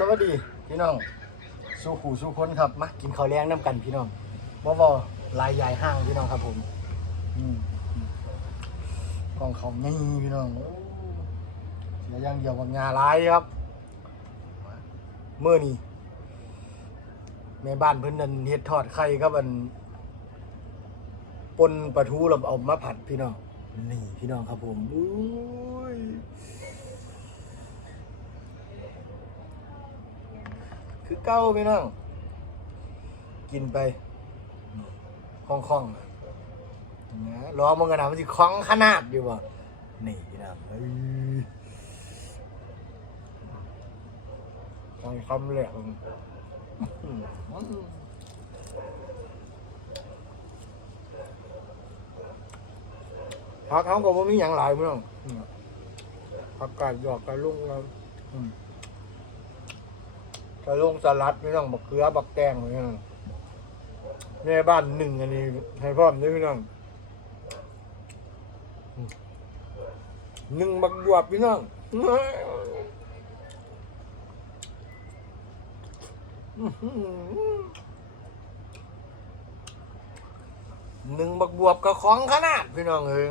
สวัสดีพี่น้องสู้ขู่สู้คนครับมากินข้าวแรงน้ำกันพี่น้องบ่บ่ลายใหญ่ห้างพี่น้องครับผมอืมอืมกองเขาไม่พี่น้องเสียอย่างเดียวกับงาลายครับเมื่อนี้แม่บ้านเพิ่นนั่นเฮ็ดทอดไข่ครับอันปนปลาทูแล้วเอามาผัดพี่น้องนี่พี่น้องครับผมอุ้ย คือเก้าพี่น้อง กินไปคล่องคล่องนะรอมึงกันนะมันจะคล้องขนาดอยู่บ่นี่พี่น้องเอ้ยคล่องคำเลยอืมผักเขาก็บ่มีอย่างหลายพี่น้องผักกาดหยอกกระลุงครับอืม กะลงสลัดพี่น้องบักเขือบักแตงพี่น้องในบ้านหนึ่งอันนี้ให้พร้อมด้วยพี่น้องหนึ่งบักบวบพี่น้องอื้อหือหนึ่งบักบวบกับของขนาดพี่น้องเอ้ย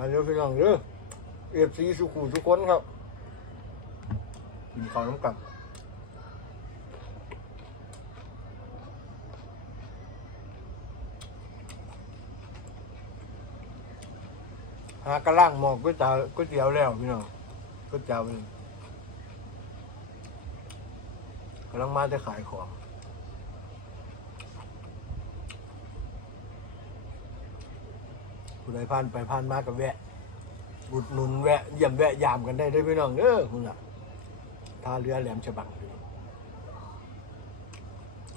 มาเร็วพี่น้องเด้อเอฟซีสุขุทุกคนครับกินข้าวน้ำกันหากระล่างหมอกก๋วยเตี๋ยวก๋วยเตี๋ยวแล้วพี่น้องก๋วยเตี๋ยวนี่กำลังมาจะขายของ ผู้ใดผ่านไปผ่านมากับแวะอุดหนุนแวะเยี่ยมแวะยามกันได้เด้พี่น้องเด้อคุณล่ะท่าเรือแหลมฉบัง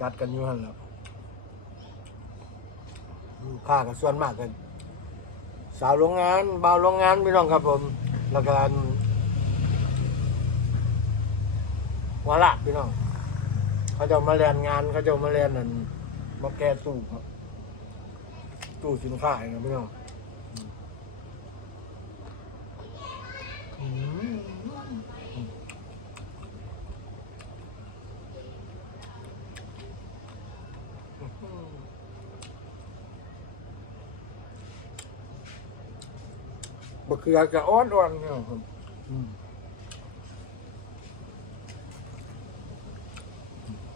จัดกันอยู่หันแล้วลูกค้าก็ส่วนมากกัน สาวโรงงานบ่าวโรงงานพี่น้องครับผมแล้วก็อันวาระพี่น้องเขาจะมาเรียนงานเขาจะมาเรียนนั่นมาแก้ตู้ครับตู้สินค้าเองนะพี่น้อง บะเขือจะอ่อนอ่อนๆเนี่ยครับอืม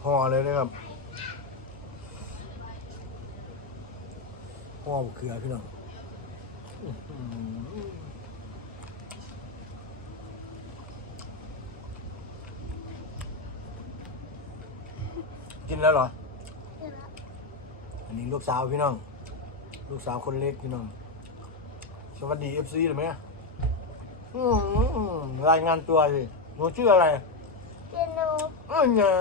ห่อเลยนะครับห่อบะเขือพี่น้องอื้อหือกินแล้วเหรอ อันนี้ลูกสาวพี่น้อง ลูกสาวคนเล็กพี่น้อง สวัสดีเอฟซีหรือไหมอืมรายงานตัวสิหนูชื่ออะไรเปียโนอ้าวเนี่ย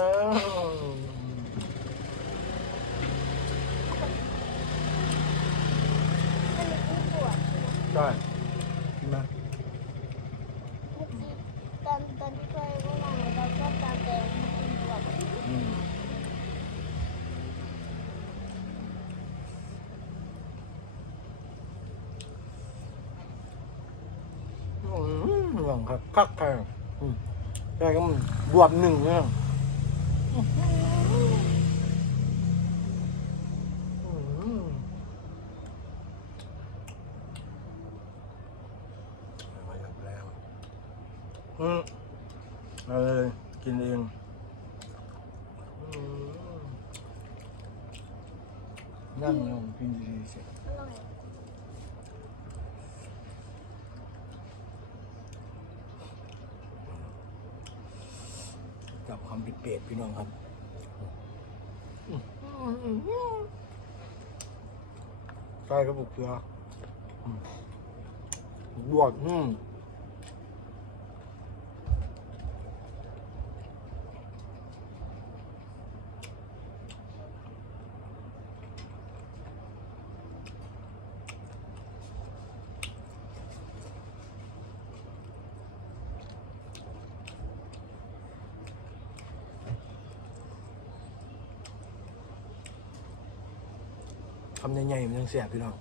มันมีปวดใช่กินไหม เมื่อกี้ตอนตอนที่เคยเมื่อวานเราก็ตาแดงมันปวด อืมอื มหวังครับคักแพงอืมใช่ก็บวบหนึ่งเนี่ยอืมมาจากแรงอืมเอเกินเองนั่งลงกินดีๆเสร่อ กับความปิดเปรตพี่น้องครับใช่ครับบุกเกลืออืมบวกอืมำใหญ่ๆมันยังแสบพี่น้อง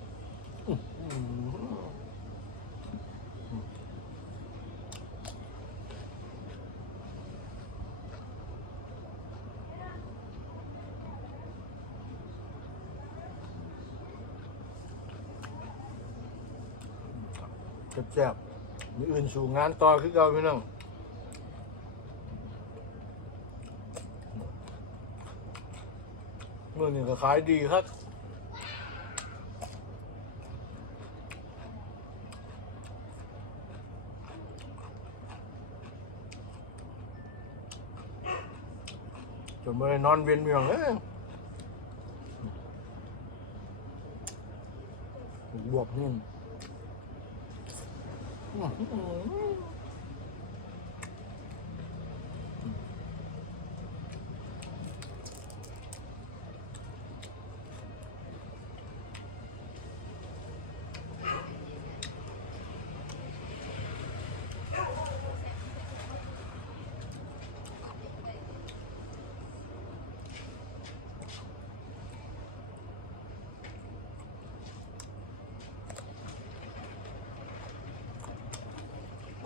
แซ่บๆมีอื่นสู่งานต่อคือเก่าพี่น้องเมื่อนี้ก็ขายดีครับ จนไม่ได้นอนเวียนเมียงเลยบวกนี่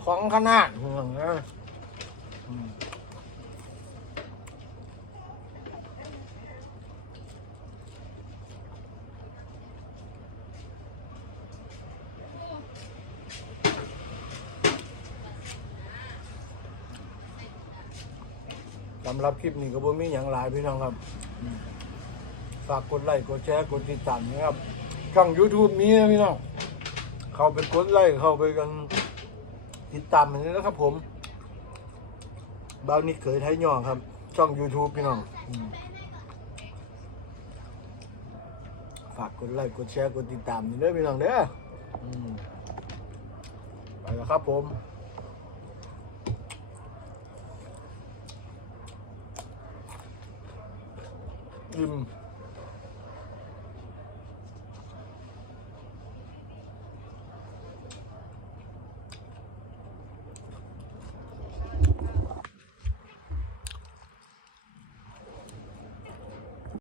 ของขนาดเมืองนะสำหรับคลิปนี้ก็บ่มีอย่างหลายพี่น้องครับ ฝากกดไลค์กดแชร์กดติดตามนะครับช่อง YouTube มีนะพี่น้อง เข้าไปกดไลค์เข้าไปกัน ติดตามมันนี้นะครับผมบ้าวนิดเคยไทยย่องครับ ช่อง YouTube พี่น้องอืมฝากกดไลค์กดแชร์กดติดตามนี่เด้อพี่น้องเด้ออืมไปแล้วครับผมอิ่ม